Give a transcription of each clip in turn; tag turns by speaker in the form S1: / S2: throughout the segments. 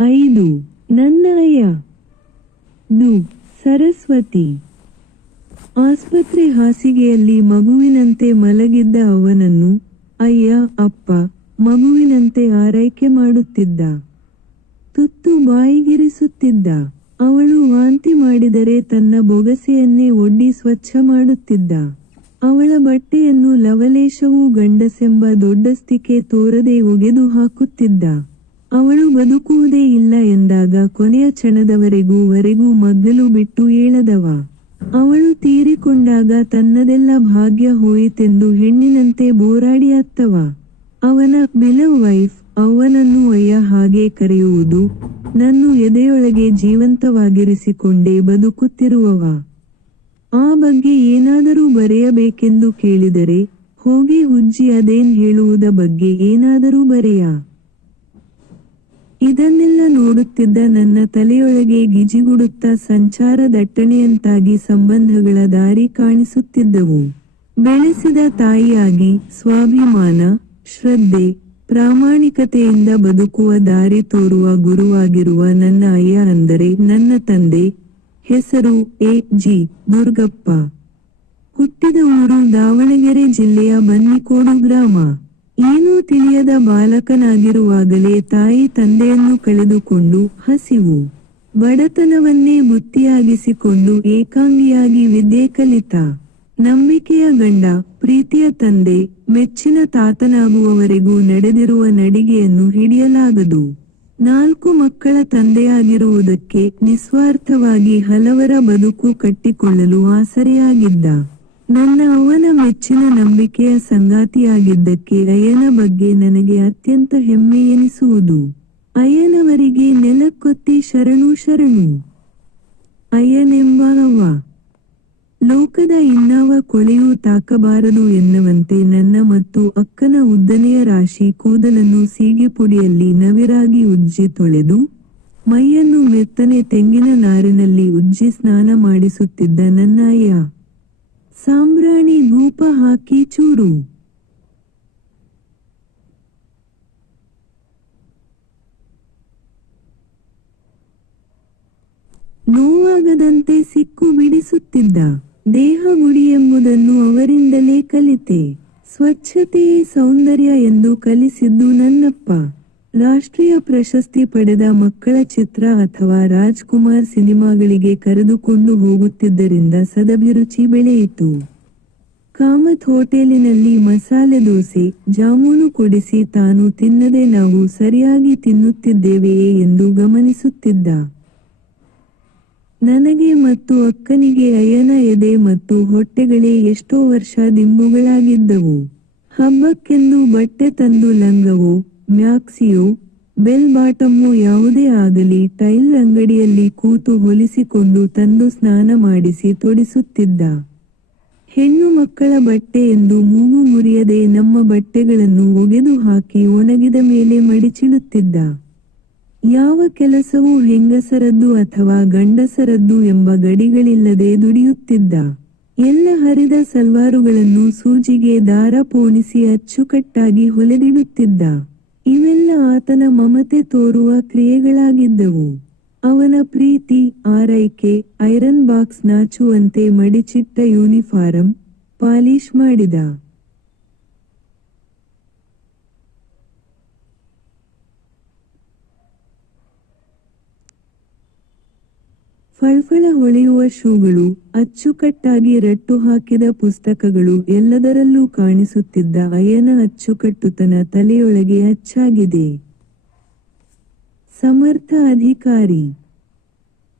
S1: ಐದು. ನನ್ನ ಅಯ್ಯ ದು. ಸರಸ್ವತಿ. ಆಸ್ಪತ್ರೆ ಹಾಸಿಗೆಯಲ್ಲಿ ಮಗುವಿನಂತೆ ಮಲಗಿದ್ದ ಅವನನ್ನು ಅಯ್ಯ, ಅಪ್ಪ ಮಗುವಿನಂತೆ ಆರೈಕೆ ಮಾಡುತ್ತಿದ್ದ. ತುತ್ತು ಬಾಯಿಗಿರಿಸುತ್ತಿದ್ದ. ಅವಳು ವಾಂತಿ ಮಾಡಿದರೆ ತನ್ನ ಬೊಗಸೆಯನ್ನೇ ಒಡ್ಡಿ ಸ್ವಚ್ಛ ಮಾಡುತ್ತಿದ್ದ. ಅವಳ ಬಟ್ಟೆಯನ್ನು ಲವಲೇಶವೂ ಗಂಡಸೆಂಬ ದೊಡ್ಡಸ್ತಿಕೆ ತೋರದೆ ಒಗೆದು ಹಾಕುತ್ತಿದ್ದ. ಅವಳು ಬದುಕುವುದೇ ಇಲ್ಲ ಎಂದಾಗ ಕೊನೆಯ ಕ್ಷಣದವರೆಗೂ ವರೆಗೂ ಮಗ್ಗಲು ಬಿಟ್ಟು ಏಳದವ. ಅವಳು ತೀರಿಕೊಂಡಾಗ ತನ್ನದೆಲ್ಲ ಭಾಗ್ಯ ಹೋಯಿತೆಂದು ಹೆಣ್ಣಿನಂತೆ ಬೋರಾಡಿ ಅತ್ತವ. ಅವನ ಬಿಲವ್ ವೈಫ್ ಅವನನ್ನು ಅಯ್ಯ ಹಾಗೆ ಕರೆಯುವುದು ನನ್ನ ಎದೆಯೊಳಗೆ ಜೀವಂತವಾಗಿರಿಸಿಕೊಂಡೇ ಬದುಕುತ್ತಿರುವವ. ಆ ಬಗ್ಗೆ ಏನಾದರೂ ಬರೆಯಬೇಕೆಂದು ಕೇಳಿದರೆ ಹೋಗಿ ಹುಜ್ಜಿ ಅದೇನ್ ಹೇಳುವುದ ಬಗ್ಗೆ ಏನಾದರೂ ಬರೆಯ. ಇದನ್ನೆಲ್ಲ ನೋಡುತ್ತಿದ್ದ ನನ್ನ ತಲೆಯೊಳಗೆ ಗಿಜಿಗುಡುತ್ತ ಸಂಚಾರ ದಟ್ಟಣೆಯಂತಾಗಿ ಸಂಬಂಧಗಳ ದಾರಿ ಕಾಣಿಸುತ್ತಿದ್ದವು. ಬೆಳೆಸಿದ ತಾಯಿಯಾಗಿ ಸ್ವಾಭಿಮಾನ, ಶ್ರದ್ಧೆ, ಪ್ರಾಮಾಣಿಕತೆಯಿಂದ ಬದುಕುವ ದಾರಿ ತೋರುವ ಗುರುವಾಗಿರುವ ನನ್ನ ಅಯ್ಯ ಅಂದರೆ ನನ್ನ ತಂದೆ. ಹೆಸರು ಎ. ಜಿ. ದುರ್ಗಪ್ಪ. ಹುಟ್ಟಿದ ಊರು ದಾವಣಗೆರೆ ಜಿಲ್ಲೆಯ ಬನ್ನಿಕೋಡು ಗ್ರಾಮ. ಏನೂ ತಿಳಿಯದ ಬಾಲಕನಾಗಿರುವಾಗಲೇ ತಾಯಿ ತಂದೆಯನ್ನು ಕಳೆದುಕೊಂಡು ಹಸಿವು. ಬಡತನವನ್ನೇ ಬುತ್ತಿಯಾಗಿಸಿಕೊಂಡು ಏಕಾಂಗಿಯಾಗಿ ವಿದ್ಯೆ ಕಲಿತ. ನಂಬಿಕೆಯ ಗಂಡ, ಪ್ರೀತಿಯ ತಂದೆ, ಮೆಚ್ಚಿನ ತಾತನಾಗುವವರೆಗೂ ನಡೆದಿರುವ ನಡಿಗೆಯನ್ನು ಹಿಡಿಯಲಾಗದು. ನಾಲ್ಕು ಮಕ್ಕಳ ತಂದೆಯಾಗಿರುವುದಕ್ಕೆ ನಿಸ್ವಾರ್ಥವಾಗಿ ಹಲವರ ಬದುಕು ಕಟ್ಟಿಕೊಳ್ಳಲು ಆಸರೆಯಾಗಿದ್ದ. ನನ್ನ ಅವನ ಮೆಚ್ಚಿನ ನಂಬಿಕೆಯ ಸಂಗಾತಿಯಾಗಿದ್ದಕ್ಕೆ ಅಯ್ಯನ ಬಗ್ಗೆ ನನಗೆ ಅತ್ಯಂತ ಹೆಮ್ಮೆ ಎನಿಸುವುದು. ಅಯ್ಯನವರಿಗೆ ನೆಲಕ್ಕೊತ್ತಿ ಶರಣು ಶರಣು. ಅಯ್ಯನೆಂಬ ಅವ್ವ ಲೋಕದ ಇನ್ನಾವ ಕೊಳೆಯೂ ತಾಕಬಾರದು ಎನ್ನುವಂತೆ ನನ್ನ ಮತ್ತು ಅಕ್ಕನ ಉದ್ದನೆಯ ರಾಶಿ ಕೂದಲನ್ನು ಸೀಗೆ ಪುಡಿಯಲ್ಲಿ ನವಿರಾಗಿ ಉಜ್ಜಿ ತೊಳೆದು, ಮೈಯನ್ನು ಮೆತ್ತನೆ ತೆಂಗಿನ ನಾರಿನಲ್ಲಿ ಉಜ್ಜಿ ಸ್ನಾನ ಮಾಡಿಸುತ್ತಿದ್ದ ನನ್ನ ಅಯ್ಯ ಸಾಂಬ್ರಾಣಿ ಭೂಪ ಹಾಕಿ ಚೂರು. ನೋವಾಗದಂತೆ ಸಿಕ್ಕು ಬಿಡಿಸುತ್ತಿದ್ದ ದೇಹ ಗುಡಿ ಎಂಬುದನ್ನು ಅವರಿಂದಲೇ ಕಲಿತೆ. ಸ್ವಚ್ಛತೆಯೇ ಸೌಂದರ್ಯ ಎಂದು ಕಲಿಸಿದ್ದು ನನ್ನಪ್ಪ. ರಾಷ್ಟ್ರೀಯ ಪ್ರಶಸ್ತಿ ಪಡೆದ ಮಕ್ಕಳ ಚಿತ್ರ ಅಥವಾ ರಾಜ್ಕುಮಾರ್ ಸಿನಿಮಾಗಳಿಗೆ ಕರೆದುಕೊಂಡು ಹೋಗುತ್ತಿದ್ದರಿಂದ ಸದಭಿರುಚಿ ಬೆಳೆಯಿತು. ಕಾಮತ್ ಹೋಟೆಲಿನಲ್ಲಿ ಮಸಾಲೆ ದೋಸೆ, ಜಾಮೂನು ಕೊಡಿಸಿ ತಾನು ತಿನ್ನದೆ ನಾವು ಸರಿಯಾಗಿ ತಿನ್ನುತ್ತಿದ್ದೇವೆಯೇ ಎಂದು ಗಮನಿಸುತ್ತಿದ್ದ. ನನಗೆ ಮತ್ತು ಅಕ್ಕನಿಗೆ ಅಯ್ಯನ ಎದೆ ಮತ್ತು ಹೊಟ್ಟೆಗಳೇ ಎಷ್ಟೋ ವರ್ಷ ದಿಂಬುಗಳಾಗಿದ್ದವು. ಹಬ್ಬಕ್ಕೆಂದು ಬಟ್ಟೆ ತಂದು ಲಂಗವೋ ಮ್ಯಾಕ್ಸಿಯೋ ಬೆಲ್ ಬಾಟಮ್ಮು ಯಾವುದೇ ಆಗಲಿ ಟೈಲ್ ಅಂಗಡಿಯಲ್ಲಿ ಕೂತು ಹೊಲಿಸಿಕೊಂಡು ತಂದು ಸ್ನಾನ ಮಾಡಿಸಿ ತೊಡಿಸುತ್ತಿದ್ದ. ಹೆಣ್ಣು ಮಕ್ಕಳ ಬಟ್ಟೆ ಎಂದು ಮೂಗು ಮುರಿಯದೆ ನಮ್ಮ ಬಟ್ಟೆಗಳನ್ನು ಒಗೆದು ಹಾಕಿ ಒಣಗಿದ ಮೇಲೆ ಮಡಿಚಿಡುತ್ತಿದ್ದ. ಯಾವ ಕೆಲಸವೂ ಹೆಂಗಸರದ್ದು ಅಥವಾ ಗಂಡಸರದ್ದು ಎಂಬ ಗಡಿಗಳಿಲ್ಲದೆ ದುಡಿಯುತ್ತಿದ್ದ. ಎಲ್ಲ ಹರಿದ ಸಲ್ವಾರುಗಳನ್ನು ಸೂಜಿಗೆ ದಾರ ಪೋಣಿಸಿ ಅಚ್ಚುಕಟ್ಟಾಗಿ ಹೊಲೆದಿಡುತ್ತಿದ್ದ. ಆತನ ಮಮತೆ ತೋರುವ ಕ್ರಿಯೆಗಳಾಗಿದ್ದವು. ಅವನ ಪ್ರೀತಿ ಆರೈಕೆ ಐರನ್ ಬಾಕ್ಸ್ ನಾಚುವಂತೆ ಮಡಿಚಿಟ್ಟ ಯೂನಿಫಾರಂ ಪಾಲಿಶ್ ಮಾಡಿದ. ಫಳ್ಫಳ ಹೊಳೆಯುವ ಶೂಗಳು, ಅಚ್ಚುಕಟ್ಟಾಗಿ ರಟ್ಟು ಹಾಕಿದ ಪುಸ್ತಕಗಳು ಎಲ್ಲದರಲ್ಲೂ ಕಾಣಿಸುತ್ತಿದ್ದ ಅಯ್ಯನ ಅಚ್ಚುಕಟ್ಟುತನ ತಲೆಯೊಳಗೆ ಅಚ್ಚಾಗಿದೆ. ಸಮರ್ಥ ಅಧಿಕಾರಿ.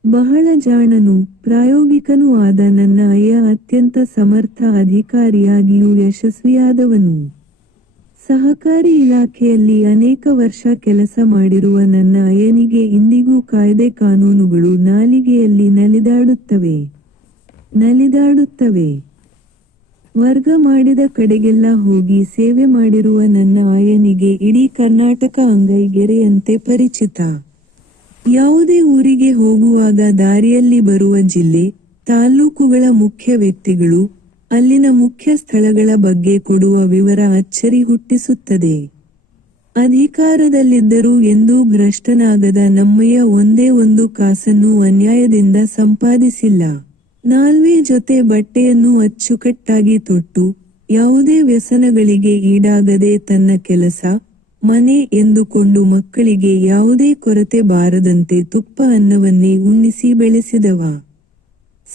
S1: ಬಹಳ ಜಾಣನು, ಪ್ರಾಯೋಗಿಕನೂ ಆದ ನನ್ನ ಅಯ್ಯ ಅತ್ಯಂತ ಸಮರ್ಥ ಅಧಿಕಾರಿಯಾಗಿಯೂ ಯಶಸ್ವಿಯಾದವನು. ಸಹಕಾರಿ ಇಲಾಖೆಯಲ್ಲಿ ಅನೇಕ ವರ್ಷ ಕೆಲಸ ಮಾಡಿರುವ ನನ್ನ ಅಯ್ಯನಿಗೆ ಇಂದಿಗೂ ಕಾಯ್ದೆ ಕಾನೂನುಗಳು ನಾಲಿಗೆಯಲ್ಲಿ ನಲಿದಾಡುತ್ತವೆ. ನಲಿದಾಡುತ್ತವೆ. ವರ್ಗ ಮಾಡಿದ ಕಡೆಗೆಲ್ಲ ಹೋಗಿ ಸೇವೆ ಮಾಡಿರುವ ನನ್ನ ಆಯನಿಗೆ ಇಡೀ ಕರ್ನಾಟಕ ಅಂಗೈಗೆರೆಯಂತೆ ಪರಿಚಿತ. ಯಾವುದೇ ಊರಿಗೆ ಹೋಗುವಾಗ ದಾರಿಯಲ್ಲಿ ಬರುವ ಜಿಲ್ಲೆ, ತಾಲ್ಲೂಕುಗಳ ಮುಖ್ಯ ವ್ಯಕ್ತಿಗಳು ಅಲ್ಲಿನ ಮುಖ್ಯ ಸ್ಥಳಗಳ ಬಗ್ಗೆ ಕೊಡುವ ವಿವರ ಅಚ್ಚರಿ ಹುಟ್ಟಿಸುತ್ತದೆ. ಅಧಿಕಾರದಲ್ಲಿದ್ದರೂ ಎಂದೂ ಭ್ರಷ್ಟನಾಗದ ನಮ್ಮಯ್ಯ ಒಂದೇ ಒಂದು ಕಾಸನ್ನು ಅನ್ಯಾಯದಿಂದ ಸಂಪಾದಿಸಿಲ್ಲ. ನಾಲ್ವೇ ಜೊತೆ ಬಟ್ಟೆಯನ್ನು ಅಚ್ಚುಕಟ್ಟಾಗಿ ತೊಟ್ಟು, ಯಾವುದೇ ವ್ಯಸನಗಳಿಗೆ ಈಡಾಗದೆ ತನ್ನ ಕೆಲಸ, ಮನೆ ಎಂದುಕೊಂಡು ಮಕ್ಕಳಿಗೆ ಯಾವುದೇ ಕೊರತೆ ಬಾರದಂತೆ ತುಪ್ಪ ಅನ್ನವನ್ನೇ ಉಣ್ಣಿಸಿ ಬೆಳೆಸಿದವ.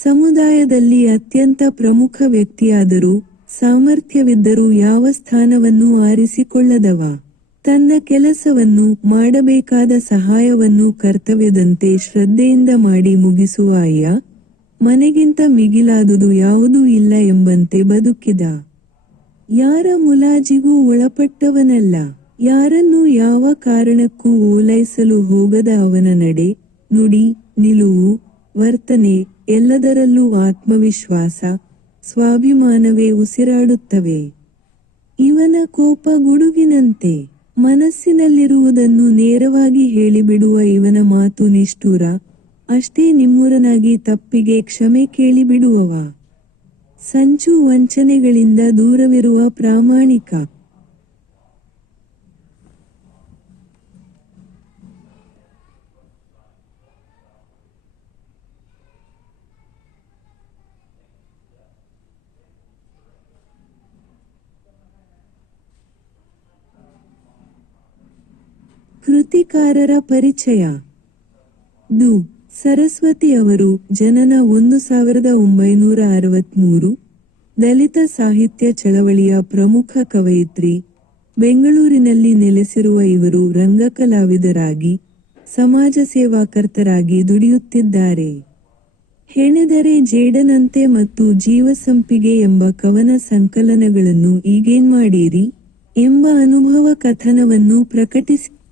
S1: ಸಮುದಾಯದಲ್ಲಿ ಅತ್ಯಂತ ಪ್ರಮುಖ ವ್ಯಕ್ತಿಯಾದರೂ ಸಾಮರ್ಥ್ಯವಿದ್ದರೂ ಯಾವ ಸ್ಥಾನವನ್ನು ಆರಿಸಿಕೊಳ್ಳದವ. ತನ್ನ ಕೆಲಸವನ್ನು ಮಾಡಬೇಕಾದ ಸಹಾಯವನ್ನು ಕರ್ತವ್ಯದಂತೆ ಶ್ರದ್ಧೆಯಿಂದ ಮಾಡಿ ಮುಗಿಸುವ ಅಯ್ಯ ಮನೆಗಿಂತ ಮಿಗಿಲಾದುದು ಯಾವುದೂ ಇಲ್ಲ ಎಂಬಂತೆ ಬದುಕಿದ. ಯಾರ ಮುಲಾಜಿಗೂ ಒಳಪಟ್ಟವನಲ್ಲ. ಯಾರನ್ನೂ ಯಾವ ಕಾರಣಕ್ಕೂ ಓಲೈಸಲು ಹೋಗದ ಅವನ ನಡೆ, ನುಡಿ, ನಿಲುವು ವರ್ತನೆ ಎಲ್ಲದರಲ್ಲೂ ಆತ್ಮವಿಶ್ವಾಸ, ಸ್ವಾಭಿಮಾನವೇ ಉಸಿರಾಡುತ್ತವೆ. ಇವನ ಕೋಪ ಗುಡುಗಿನಂತೆ ಮನಸ್ಸಿನಲ್ಲಿರುವುದನ್ನು ನೇರವಾಗಿ ಹೇಳಿಬಿಡುವ ಇವನ ಮಾತು ನಿಷ್ಠುರ, ಅಷ್ಟೇ ನಿಮ್ಮೂರನಾಗಿ ತಪ್ಪಿಗೆ ಕ್ಷಮೆ ಕೇಳಿಬಿಡುವವ. ಸಂಚು ವಂಚನೆಗಳಿಂದ ದೂರವಿರುವ ಪ್ರಾಮಾಣಿಕ ಕೃತಿಕಾರರ ಪರಿಚಯ. ದು. ಸರಸ್ವತಿ ಅವರು ಜನನ ಒಂದು ಸಾವಿರದ ಒಂಬೈನೂರ ಅರವತ್ಮೂರು. ದಲಿತ ಸಾಹಿತ್ಯ ಚಳವಳಿಯ ಪ್ರಮುಖ ಕವಯಿತ್ರಿ. ಬೆಂಗಳೂರಿನಲ್ಲಿ ನೆಲೆಸಿರುವ ಇವರು ರಂಗಕಲಾವಿದರಾಗಿ, ಸಮಾಜ ಸೇವಾಕರ್ತರಾಗಿ ದುಡಿಯುತ್ತಿದ್ದಾರೆ. ಹೆಣೆದರೆ ಜೇಡನಂತೆ ಮತ್ತು ಜೀವಸಂಪಿಗೆ ಎಂಬ ಕವನ ಸಂಕಲನಗಳನ್ನು ಈಗೇನ್ ಮಾಡಿರಿ? ಎಂಬ ಅನುಭವ ಕಥನವನ್ನು ಪ್ರಕಟಿಸಿ.